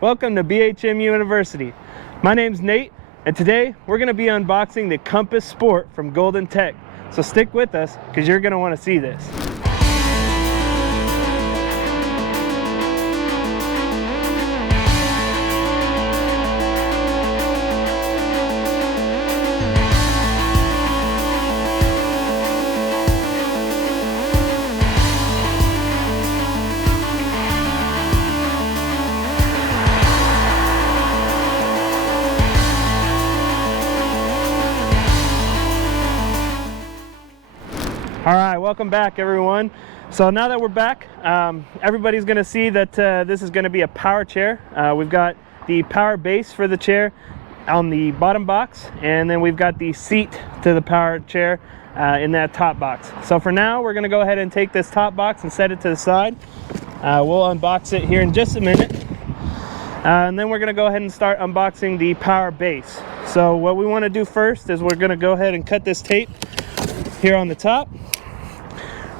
Welcome to BHM University. My name's Nate, and today we're going to be unboxing the Compass Sport from Golden Tech. So stick with us because you're going to want to see this. All right, welcome back everyone. So now that we're back, everybody's gonna see that this is gonna be a power chair. We've got the power base for the chair on the bottom box, and then we've got the seat to the power chair in that top box. So for now, we're gonna go ahead and take this top box and set it to the side. We'll unbox it here in just a minute. And then we're gonna go ahead and start unboxing the power base. So what we wanna do first is we're gonna go ahead and cut this tape here on the top.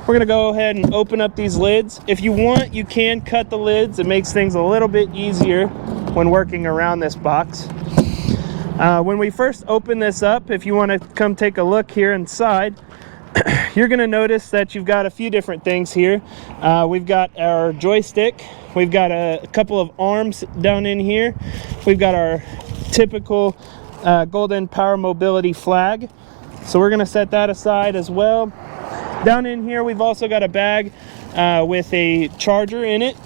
We're gonna go ahead and open up these lids. If you want, you can cut the lids. It makes things a little bit easier when working around this box. When we first open this up, if you want to come take a look here inside, you're gonna notice that you've got a few different things here. We've got our joystick. We've got a couple of arms down in here. We've got our typical Golden Power Mobility flag. So we're gonna set that aside as well. Down in here, we've also got a bag with a charger in it.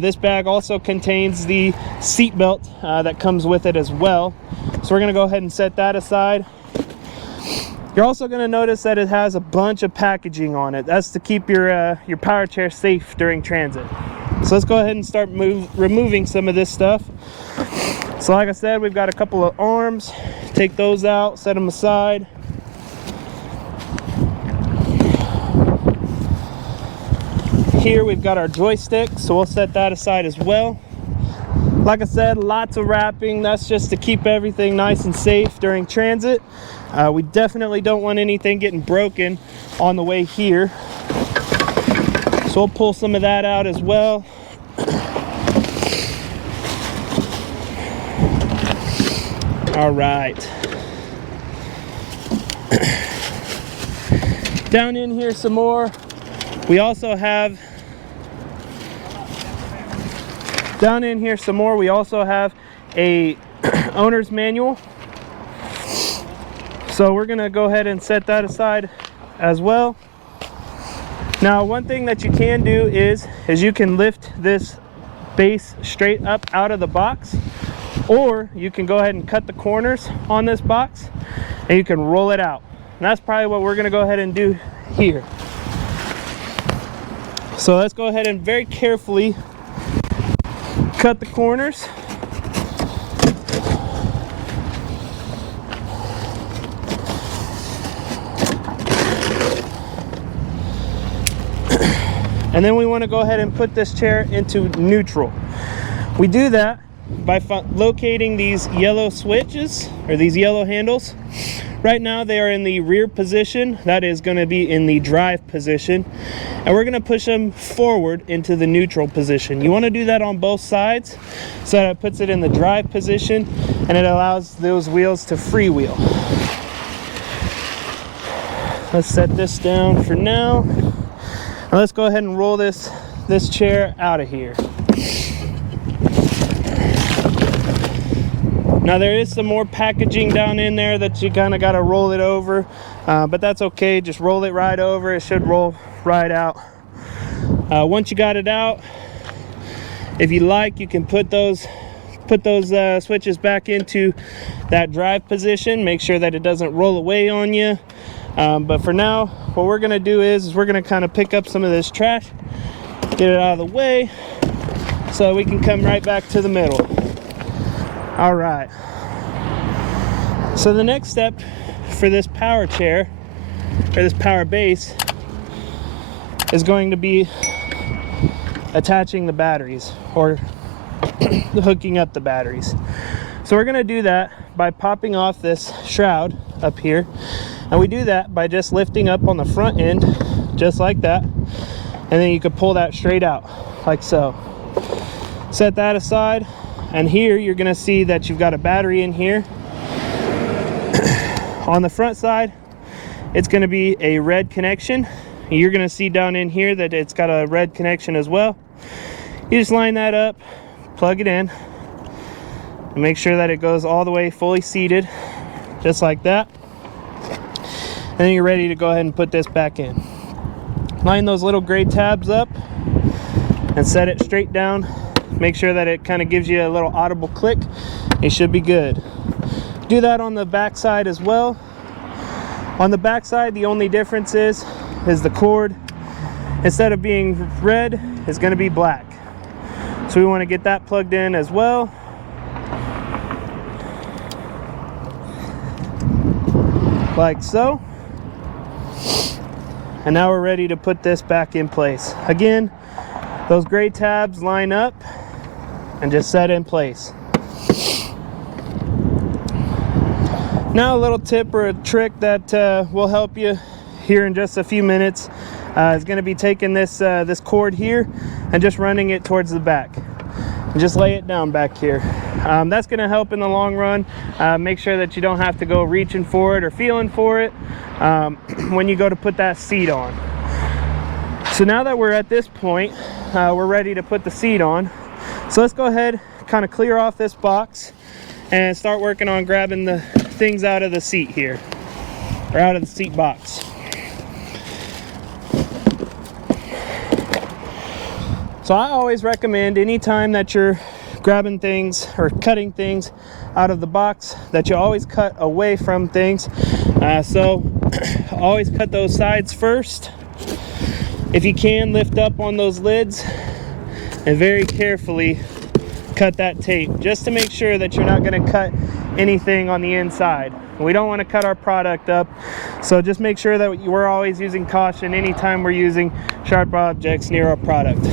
This bag also contains the seat belt that comes with it as well. So we're gonna go ahead and set that aside. You're also gonna notice that it has a bunch of packaging on it. That's to keep your power chair safe during transit. So let's go ahead and start removing some of this stuff. So like I said, we've got a couple of arms. Take those out, set them aside. Here we've got our joystick, so we'll set that aside as well. Like I said, lots of wrapping. That's just to keep everything nice and safe during transit. We definitely don't want anything getting broken on the way here. So we'll pull some of that out as well. All right. Down in here some more. We also have a owner's manual. So we're gonna go ahead and set that aside as well. Now, one thing that you can do is you can lift this base straight up out of the box, or you can go ahead and cut the corners on this box and you can roll it out. And that's probably what we're gonna go ahead and do here. So let's go ahead and very carefully cut the corners. And then we want to go ahead and put this chair into neutral. We do that by locating these yellow switches, or these yellow handles. Right now they are in the rear position. That is going to be in the drive position. And we're going to push them forward into the neutral position. You want to do that on both sides so that it puts it in the drive position and it allows those wheels to freewheel. Let's set this down for now. Now let's go ahead and roll this chair out of here. Now there is some more packaging down in there that you kind of got to roll it over, but that's okay. Just roll it right over. It should roll right out. Once you got it out, if you like, you can put those switches back into that drive position. Make sure that it doesn't roll away on you. But for now, what we're gonna do is we're gonna kind of pick up some of this trash, get it out of the way, so we can come right back to the middle. All right. So the next step for this power chair, or this power base, is going to be attaching the batteries, or hooking up the batteries. So we're going to do that by popping off this shroud up here, and we do that by just lifting up on the front end just like that, and then you can pull that straight out like so. Set that aside. and here you're going to see that you've got a battery in here. On the front side, it's going to be a red connection. You're going to see down in here that it's got a red connection as well. You just line that up, plug it in, and make sure that it goes all the way fully seated, just like that. And then you're ready to go ahead and put this back in. Line those little gray tabs up and set it straight down. Make sure that it kind of gives you a little audible click. It should be good. Do that on the back side as well. On the back side, the only difference is the cord, instead of being red, is going to be black. So we want to get that plugged in as well. Like so. And now we're ready to put this back in place. Again, those gray tabs line up and just set in place. Now a little tip or a trick that will help you here in just a few minutes is going to be taking this this cord here and just running it towards the back. And just lay it down back here. That's going to help in the long run. Make sure that you don't have to go reaching for it or feeling for it when you go to put that seat on. So now that we're at this point, we're ready to put the seat on. So let's go ahead, kind of clear off this box and start working on grabbing the things out of the seat here, or out of the seat box. So I always recommend anytime that you're grabbing things or cutting things out of the box that you always cut away from things. So always cut those sides first. If you can, lift up on those lids and very carefully cut that tape just to make sure that you're not going to cut anything on the inside. We don't want to cut our product up, so just make sure that we're always using caution anytime we're using sharp objects near our product.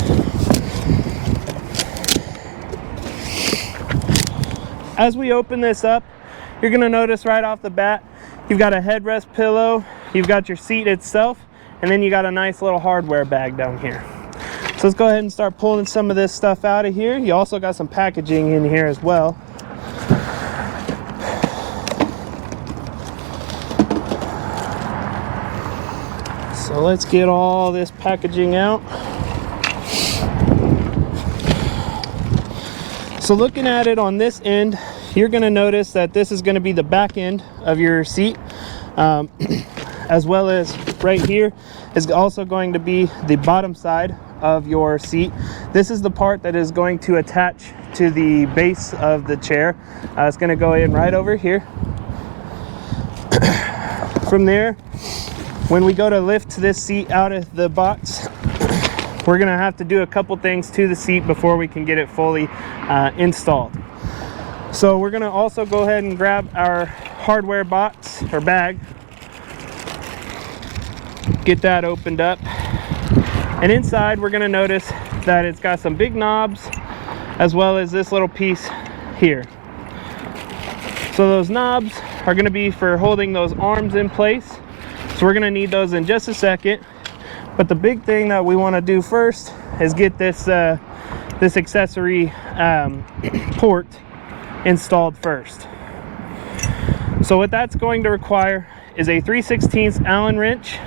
As we open this up, you're going to notice right off the bat, you've got a headrest pillow, you've got your seat itself, and then you got a nice little hardware bag down here. So let's go ahead and start pulling some of this stuff out of here. You also got some packaging in here as well. So let's get all this packaging out. So looking at it on this end, you're going to notice that this is going to be the back end of your seat, as well as right here is also going to be the bottom side of your seat. This is the part that is going to attach to the base of the chair. It's going to go in right over here. From there, when we go to lift this seat out of the box, we're going to have to do a couple things to the seat before we can get it fully installed. So we're going to also go ahead and grab our hardware box or bag, get that opened up, and inside we're going to notice that it's got some big knobs as well as this little piece here. So those knobs are going to be for holding those arms in place, so we're going to need those in just a second. But the big thing that we want to do first is get this this accessory port installed first. So what that's going to require is a 3/16 Allen wrench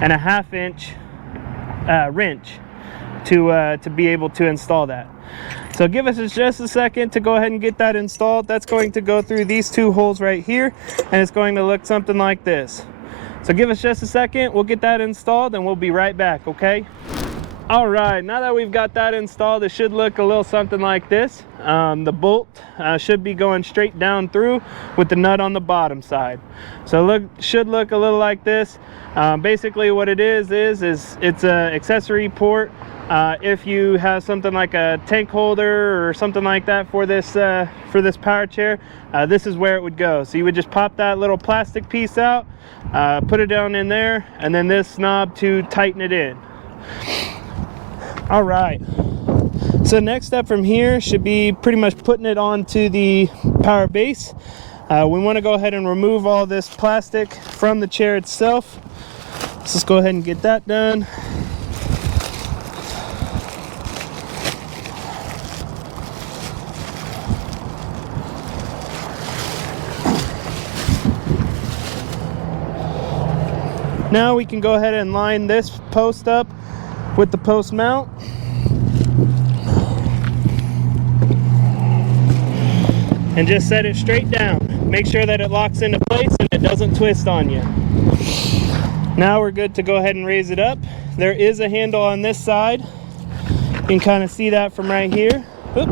and a 1/2 inch wrench to be able to install that. So give us just a second to go ahead and get that installed. That's going to go through these two holes right here, and it's going to look something like this. So give us just a second, we'll get that installed and we'll be right back, okay? All right, now that we've got that installed, it should look a little something like this. The bolt should be going straight down through with the nut on the bottom side. So should look a little like this. Basically what it is it's an accessory port. If you have something like a tank holder or something like that for this power chair, this is where it would go. So you would just pop that little plastic piece out, put it down in there, and then this knob to tighten it in. All right, so next step from here should be pretty much putting it onto the power base. We want to go ahead and remove all this plastic from the chair itself. Let's just go ahead and get that done. Now we can go ahead and line this post up with the post mount. And just set it straight down. Make sure that it locks into place and it doesn't twist on you. Now we're good to go ahead and raise it up. There is a handle on this side. You can kind of see that from right here. Oop.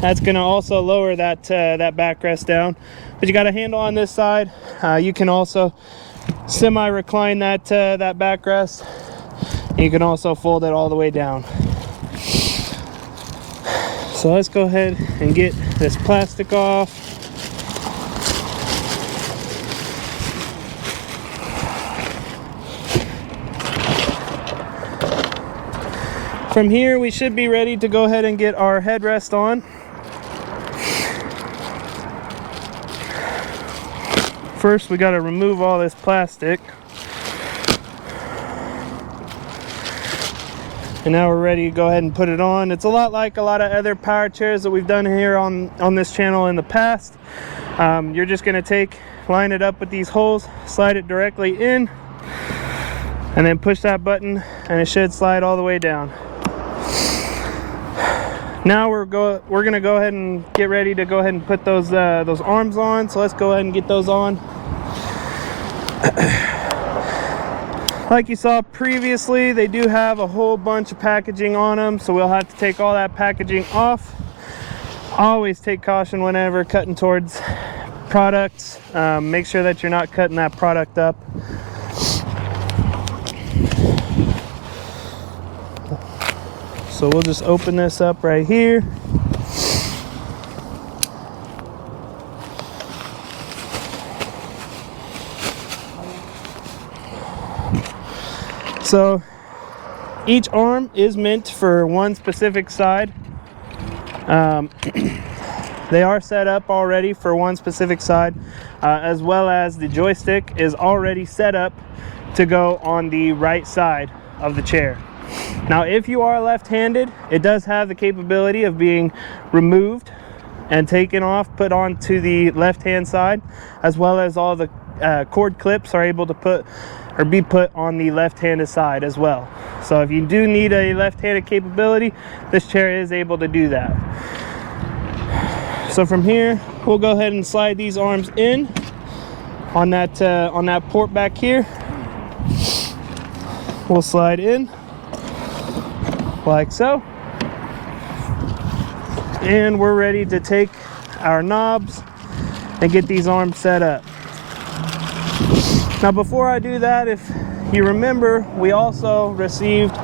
That's going to also lower that that backrest down. But you got a handle on this side. You can also semi-recline that that backrest. You can also fold it all the way down. So let's go ahead and get this plastic off. From here, we should be ready to go ahead and get our headrest on. First, we got to remove all this plastic. And now we're ready to go ahead and put it on. It's a lot like a lot of other power chairs that we've done here on this channel in the past. You're just going to line it up with these holes, slide it directly in, and then push that button and it should slide all the way down. Now we're going to go ahead and get ready to go ahead and put those arms on. So let's go ahead and get those on. Like you saw previously, they do have a whole bunch of packaging on them, so we'll have to take all that packaging off. Always take caution whenever cutting towards products. Make sure that you're not cutting that product up. So we'll just open this up right here. So each arm is meant for one specific side. They are set up already for one specific side, as well as the joystick is already set up to go on the right side of the chair. Now, if you are left-handed, it does have the capability of being removed and taken off, put onto the left-hand side, as well as all the cord clips are able to be put on the left-handed side as well. So if you do need a left-handed capability, this chair is able to do that. So from here, we'll go ahead and slide these arms in on that port back here. We'll slide in like so, and we're ready to take our knobs and get these arms set up. Now, before I do that, if you remember, we also received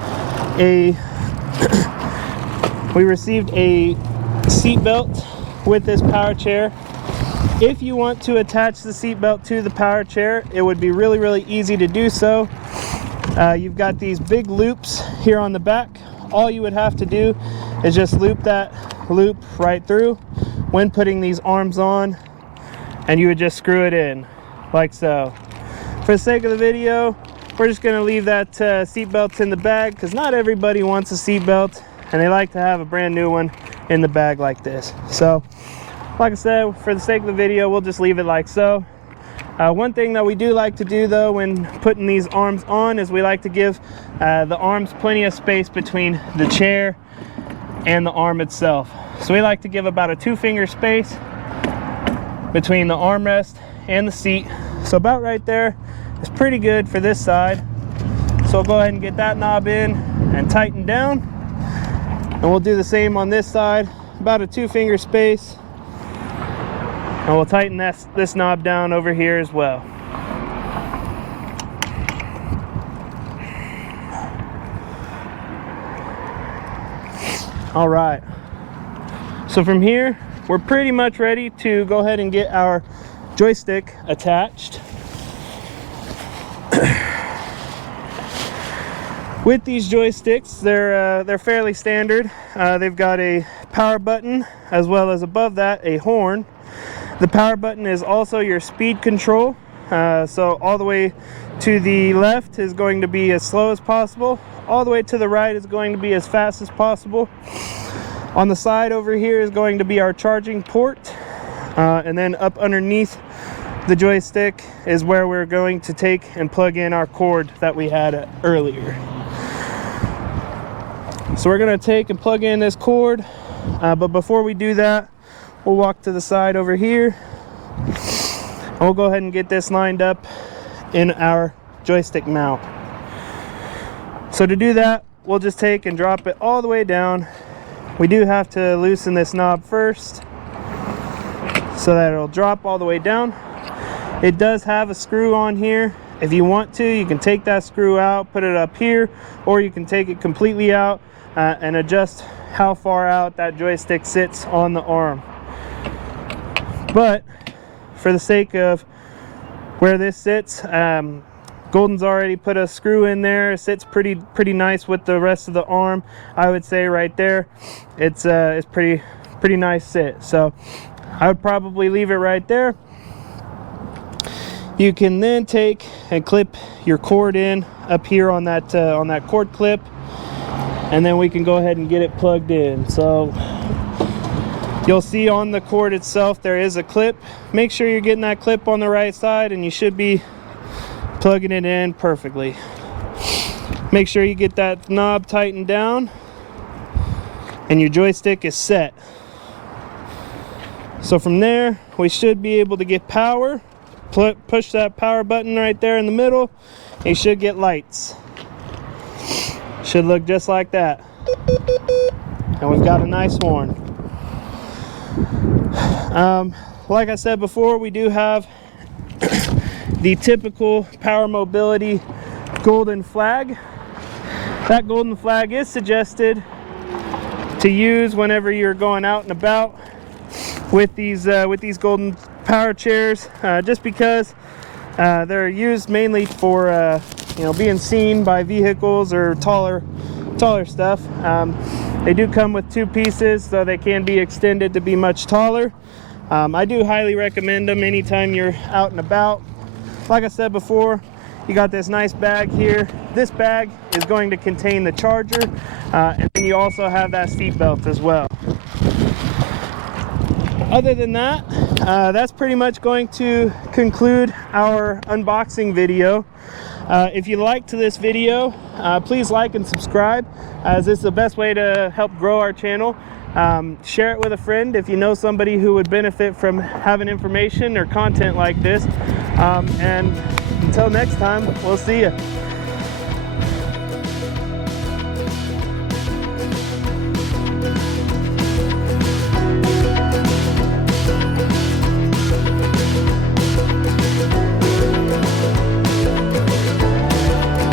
a seat belt with this power chair. If you want to attach the seat belt to the power chair, it would be really easy to do so. You've got these big loops here on the back. All you would have to do is just loop that loop right through when putting these arms on, and you would just screw it in like so. For the sake of the video, we're just going to leave that seat belt in the bag, because not everybody wants a seat belt and they like to have a brand new one in the bag like this. So like I said, for the sake of the video, we'll just leave it like so. One thing that we do like to do though when putting these arms on is we like to give the arms plenty of space between the chair and the arm itself. So we like to give about a 2-finger space between the armrest and the seat. So about right there is pretty good for this side. So we'll go ahead and get that knob in and tighten down. And we'll do the same on this side, about a 2-finger space. And we'll tighten this knob down over here as well. All right. So from here, we're pretty much ready to go ahead and get our joystick attached. With these joysticks, they're fairly standard. They've got a power button, as well as above that a horn. The power button is also your speed control. So all the way to the left is going to be as slow as possible. All the way to the right is going to be as fast as possible. On the side over here is going to be our charging port. And then up underneath the joystick is where we're going to take and plug in our cord that we had earlier. So we're going to take and plug in this cord, but before we do that, we'll walk to the side over here, and we'll go ahead and get this lined up in our joystick mount. So to do that, we'll just take and drop it all the way down. We do have to loosen this knob first so that it'll drop all the way down. It does have a screw on here. If you want to, you can take that screw out, put it up here, or you can take it completely out and adjust how far out that joystick sits on the arm. But for the sake of where this sits, Golden's already put a screw in there. It sits pretty nice with the rest of the arm. I would say right there, it's pretty nice sit. So I would probably leave it right there. You can then take and clip your cord in up here on that cord clip, and then we can go ahead and get it plugged in. So you'll see on the cord itself there is a clip. Make sure you're getting that clip on the right side, and you should be plugging it in perfectly. Make sure you get that knob tightened down and your joystick is set. So from there we should be able to get power. Push that power button right there in the middle, and you should get lights. Should look just like that. And we've got a nice horn. Like I said before, we do have the typical power mobility golden flag. That golden flag is suggested to use whenever you're going out and about with these golden power chairs, just because they're used mainly for being seen by vehicles or taller stuff. They do come with two pieces, so they can be extended to be much taller. I do highly recommend them anytime you're out and about. Like I said before, you got this nice bag here. This bag is going to contain the charger, and then you also have that seat belt as well. Other than that, that's pretty much going to conclude our unboxing video. If you liked this video, please like and subscribe, as this is the best way to help grow our channel. Share it with a friend if you know somebody who would benefit from having information or content like this. And until next time, we'll see you.